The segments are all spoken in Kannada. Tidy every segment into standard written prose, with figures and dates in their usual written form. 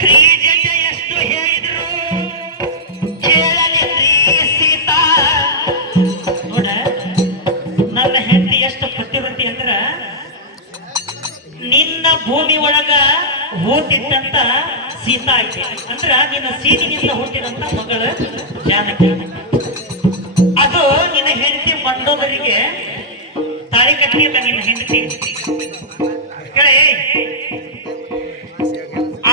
ಕ್ರೀಡೆಗೆ ಎಷ್ಟು ಹೇಳಿದ್ರು ಕೇಳಲಿ ಸೀತಾ. ನೋಡ, ನನ್ನ ಹೆಂಡತಿ ಎಷ್ಟು ಪತಿವ್ರತಿ ಅಂದ್ರ ನಿನ್ನ ಭೂಮಿ ಒಳಗ ಹುಟ್ಟಿದ್ದಂತ ಸೀತಾ ಆಕೆ ಅಂದ್ರ ನಿನ್ನ ಸೀನಿನಿಂದ ಹುಟ್ಟಿದಂತ ಮಗಳು ಜಾನಕಿ. ಅದು ನಿನ್ನ ಹೆಂಡತಿ ಮಂಡೋದರಿಗೆ ತಾಳಿ ಕಟ್ಟಿಲ್ಲ. ನಿನ್ನ ಹೆಂಡತಿ ಕೇಳಿ,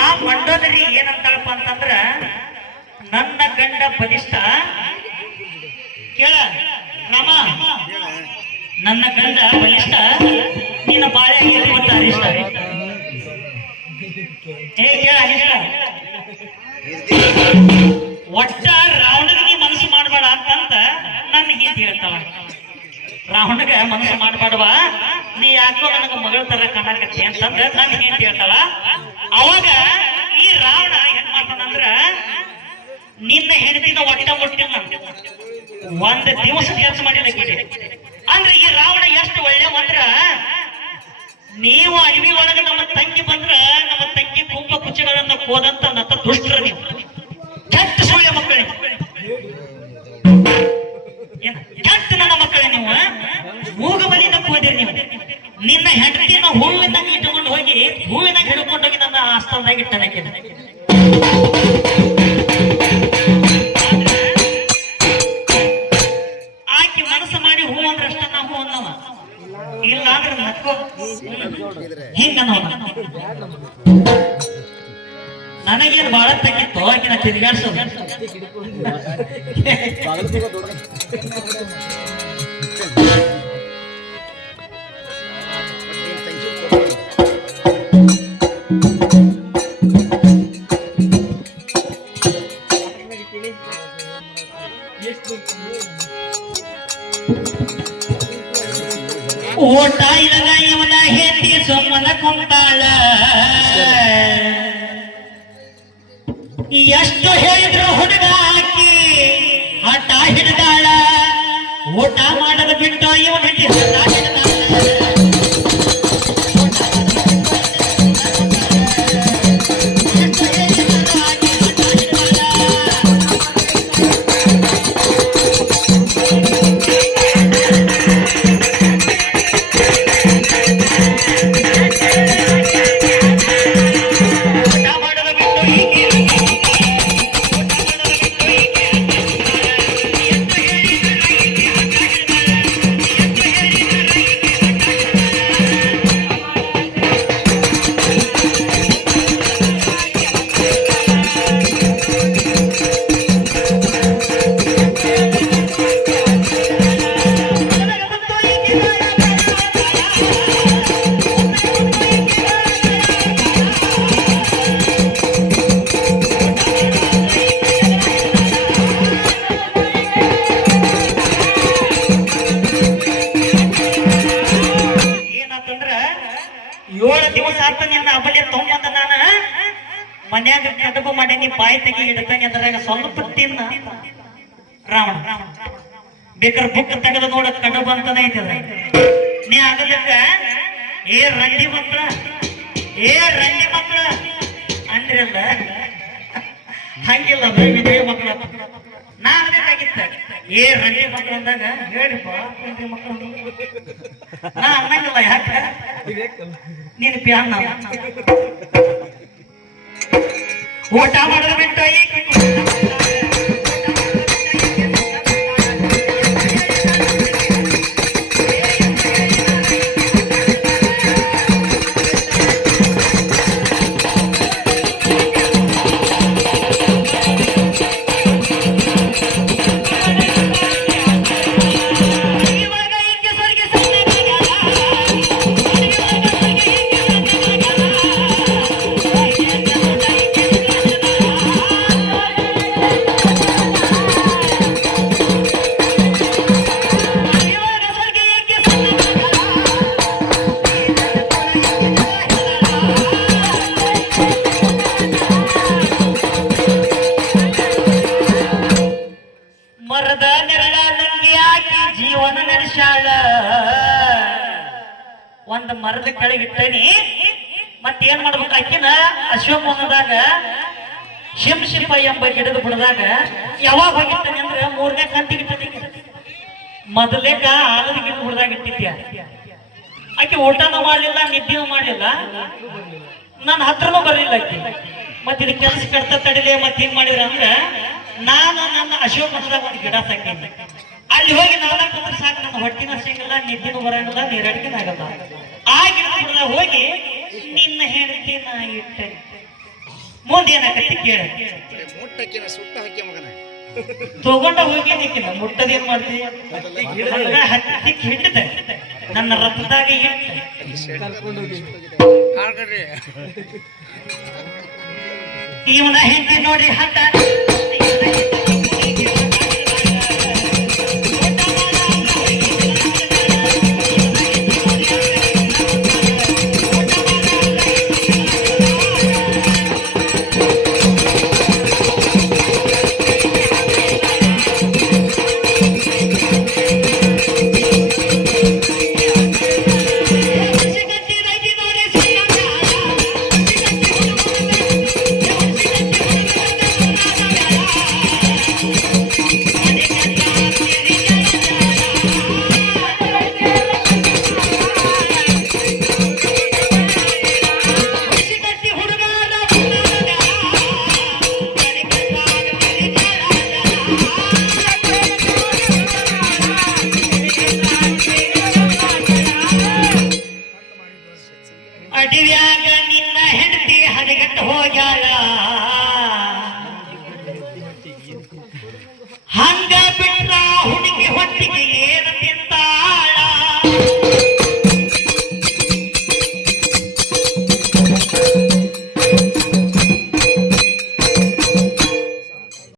ಆ ಮಂಡೋದರಿ ಏನಂತಾಳಪ್ಪ ಅಂತಂದ್ರ ನನ್ನ ಗಂಡ ಬಲಿಷ್ಠ. ಕೇಳ ರಾಮ, ನನ್ನ ಗಂಡ ಬಲಿಷ್ಠ, ನಿನ್ನ ಬಾಳೆ ಮತ್ತು ಅರಿಷ್ಟ. ಹೇ ಕೇಳ ಅರಿಷ್ಟ, ಒಟ್ಟ ರಾವಣಗ ನೀ ಮನಸ್ಸು ಮಾಡಬೇಡ ಅಂತಂತ ನನ್ನ ಹಿಂದೆ ಹೇಳ್ತಾವ. ರಾವಣಗ ಮನಸ್ಸು ಮಾಡಬೇಡವಾ, ನೀ ಯಾಕೋ ನನಗ ಮಗಳ ತರ ಕಾಣಕತ್ತಿ ಅಂತಂದ ನನ್ನ ಹಿಂದೆ ಹೇಳ್ತಾಳ. ಅವಾಗ ಈ ರಾವಣ ಏನ್ ಮಾಡ್ತಾನಂದ್ರ ನಿನ್ನ ಹೆಂಡತಿನ ಒಟ್ಟ ಮುಟ್ಟಿಲ್ಲ, ಒಂದ್ ದಿವಸ ಕೆಲಸ ಮಾಡಿಲ್ಲ. ಅಂದ್ರೆ ಈ ರಾವಣ ಎಷ್ಟು ಒಳ್ಳೆವ ಅಂದ್ರ, ನೀವು ಅಡವಿ ಒಳಗ ನಮ್ಮ ತಂಗಿ ಬಂದ್ರ ನಮ್ಮ ತಂಗಿ ಕುಂಭ ಕುಚಗಳನ್ನ ಕೋದಂತ ನತ್ತ ದುಷ್ಟರ ನೀವು ಕೆಟ್ಟ ಸುಳ್ಯ ಮಕ್ಕಳೇ, ಕೆಟ್ಟ ನನ್ನ ಮಕ್ಕಳೇ ನೀವು ಮೂಗ ಬಲಿನ ಕೋದಿರಿ ನೀವು. ನಿನ್ನ ಹೆಂಡತಿನ ಹೂವಿನಾಗ ಇಟ್ಟುಕೊಂಡು ಹೋಗಿ ಹೂವಿನಾಗ ಹಿಡ್ಕೊಂಡು ಹೋಗಿ ನನ್ನ ಆಸ್ಥಾನದಾಗ ಇಟ್ಟನಕ್ಕೆ. ಆಕೆ ಮನಸ್ಸು ಮಾಡಿ ಹೂ ಅಂದ್ರೆ ಅಷ್ಟ ನಾವು ಅನ್ನವ, ಇಲ್ಲ ಅಂದ್ರೆ ನಕ್ಕೋ ಹಿಂಗ ನನಗೇನು ಬಾಳ ತಗ್ಗಿತ್ತು ಆಕಿನ ತಿರುಗಾಡ್ಸೋದು. ಓಟ ಇಲ್ಲದ ಇವನ ಹೆಂಡತಿ ಸೊಮ್ಮನ ಕುಂತಾಳ, ಎಷ್ಟು ಹೇಳಿದ್ರು ಹುಡುಗ ಹಾಕಿ ಹಠ ಹಿಡಿದಾಳ. ಊಟ ಮಾಡದ ಬಿಟ್ಟು ಇವನ ಹೆಂಡತಿ ಹಠ ಹಿಡಿದಾಳ. ಮನ್ಯಾಗ ಕಡುಬು ಮಾಡೀನಿ, ಬಾಯಿ ತೆಗಿ ಹಿಡ್ತಾನೆ ಅದ್ರಾಗ ಸ್ವಲ್ಪ ತಿನ್ನ. ರಾವಣ ಬೇಕಾದ್ರೆ ಬುಕ್ ತೆಗೆದು ನೋಡ ಕಡುಬು ಅಂತಾನೆ ಐತದ. ನೀ ಆಗಲಿಕ್ಕ ಏ ರಂಡಿ ಮಕ್ಳ, ಏ ರಂಡಿ ಮಕ್ಳ ಅಂದ್ರಲ್ಲ, ಹಂಗಿಲ್ಲ ವಿಜಯ ಮಕ್ಳ. ನಾ ಆಗಬೇಕಾಗಿತ್ತ ಏ ರಂಡಿ ಮಕ್ಳು ಅಂದಾಗ ಹೇಳಿಪ್ಪ ರಂಡಿ ಮಕ್ಳು ನಾ ಅನ್ನಂಗಿಲ್ಲ. ಯಾಕ ನೀನು ಪ್ಯಾನ್ ಊಟ ಮಾಡೋದು ಬಿಟ್ಟು ಒಂದ್ ಮರದ ಕೆಳಗಿಟ್ಟನಿ. ಮತ್ತೇನ್ ಮಾಡ್ಬೇಕು, ಅಕ್ಕಿನ ಅಶ್ವಮೂಲದಾಗ ಶಿಂಶಿಪ ಎಂಬ ಗಿಡದ ಬುಡದಾಗ ಯಾವಾಗ ಹೋಗಿರ್ತಾನೆ ಅಂದ್ರೆ 3ನೇ ಕಂತಿಗೆ ಮೊದಲೇಕ ಆಲದ ಗಿಡದ ಬುಡದಾಗ ಇಟ್ಟಿದ್ಯ ಆಕೆ ಊಟನೂ ಮಾಡ್ಲಿಲ್ಲ ನಿದ್ದೆನೂ ಮಾಡ್ಲಿಲ್ಲ ನನ್ನ ಹತ್ರನೂ ಬರ್ಲಿಲ್ಲ ಆಕೆ ಮತ್ತೆ ಇದು ಕೆಲಸ ಕಡ್ತ ತಡಿಲೆ ಮತ್ತೆ ಹಿಂಗ್ ಮಾಡಿದ್ರ ಅಂದ್ರೆ ನಾನು ನನ್ನ ಅಶೋಕನದಾಗ ಒಂದು ಗಿಡ ಸಾಕೇನಿ ಅಲ್ಲಿ ಹೋಗಿ 4 ಕುಂದ್ರೆ ಸಾಕು ನನ್ನ ಹೊಟ್ಟಿನ ಸಿಗಲ್ಲ ನಿದ್ದೆನೂ ಬರಂಗಿಲ್ಲ ನೀರಡಿಕೆನೂ ಆಗಲ್ಲ ಆ ಗಿಡದ ಬುಡದಾಗ ಹೋಗಿ ನಿನ್ನ ಹೆಂಡತಿ ನಾ ಇಟ್ಟೆ ಮುಂದೇನಾಗತ್ತೆ ಕೇಳ ತಗೊಂಡ ಹೋಗೇನಿಕ್ಕಿಲ್ಲ ಮುಟ್ಟದೇನ್ ಮಾಡ್ತೀವಿ ಹತ್ತಿ ಹಿಡಿದೆ ನನ್ನ ರಥದಾಗ ಇವನ ಹೆಂಡತಿ ನೋಡಿ ಹಟ್ಟ